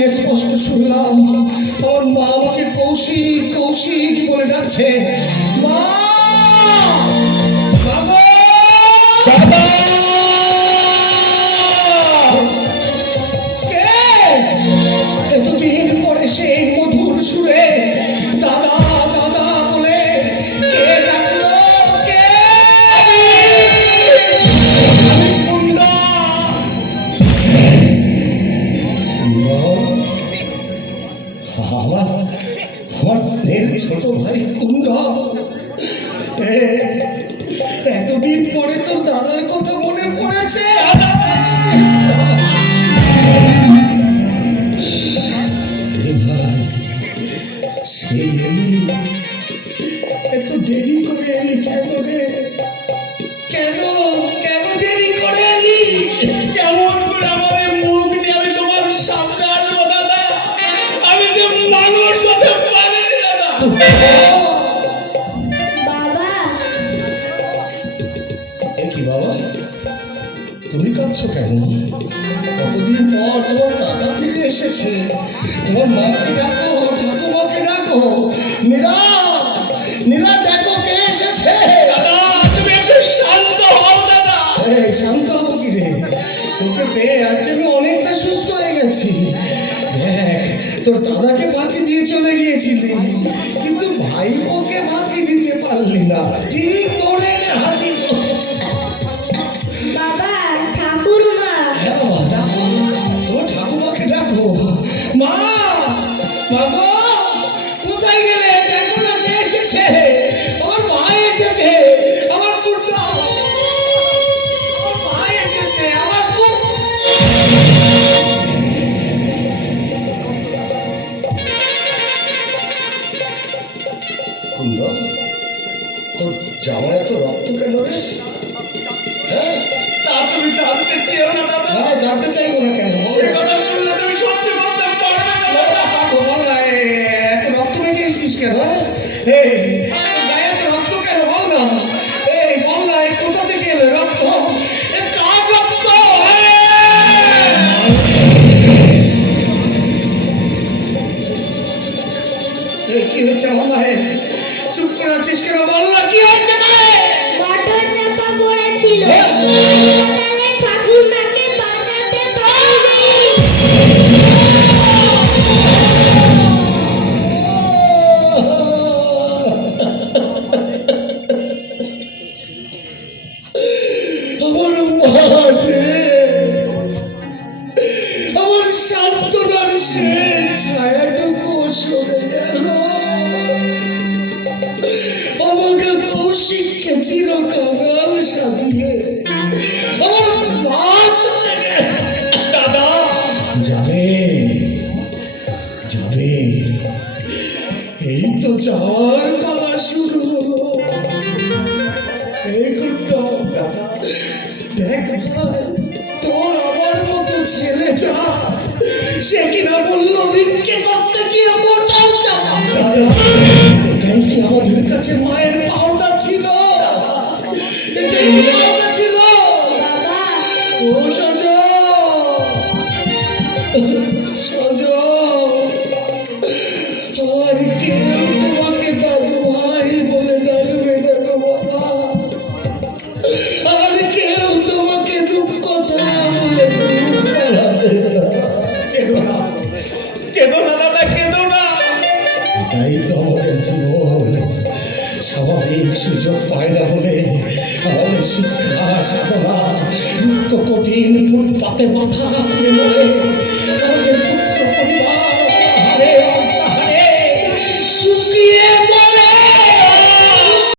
আমি স্পষ্ট শুনলাম। তোমার মা আমাকে কৌশিক কৌশিক বলে ডাকছে। স্নেহের ছোট ভাই কুন্ড এতদিন পরে তো দাদার কথা মনে পড়েছে। সেই এত দেরি করে এলি কেন? বাবা। কি বাবা? তুমি কাঁদছো কেন? কতদিন পর তোমার কাকা ফিরে এসেছে। তোমার মাকে ডাকো ঠাকুমাকে ডাকো। মীরা মীরা দেখো কে এসেছে। দাদা তুমি একটু শান্ত হও দাদা। এই শান্ত হব কি রে? তোকে পেয়ে আজ আমি অনেকটা সুস্থ হয়ে গেছি। দেখ তোর দাদাকে বাকি দিয়ে চলে গিয়েছিলি। কিন্তু ভাইপোকে বাকি দিতে পারলি না। ঠিক কুন্দ তোর জামায় এত রক্ত কেন রে? হ্যাঁ? তা তুমি জানতে চেয়েও না দাদা। না জানতে চাইব না কেন? সে কথা শুনলে তুমি সহ্য করতে পারবে না দাদা। বল না এত রক্ত মেখে এসেছিস কেন হ্যাঁ? এই গায়ে এত রক্ত কেন বল না। এই বল না কোথা থেকে এলো রক্ত? করে কেন তোর আমার মতো সে কিনা বলল ভিক্ষে করতে গিয়ে মোটাও চাপা এটাই কি আমাদের কাছে মায়ের ছিল। বাবা স্বাভাবিক সুযোগ পায় না বলে শিক্ষা সাধনা কঠিন ফুটপাতে মাথা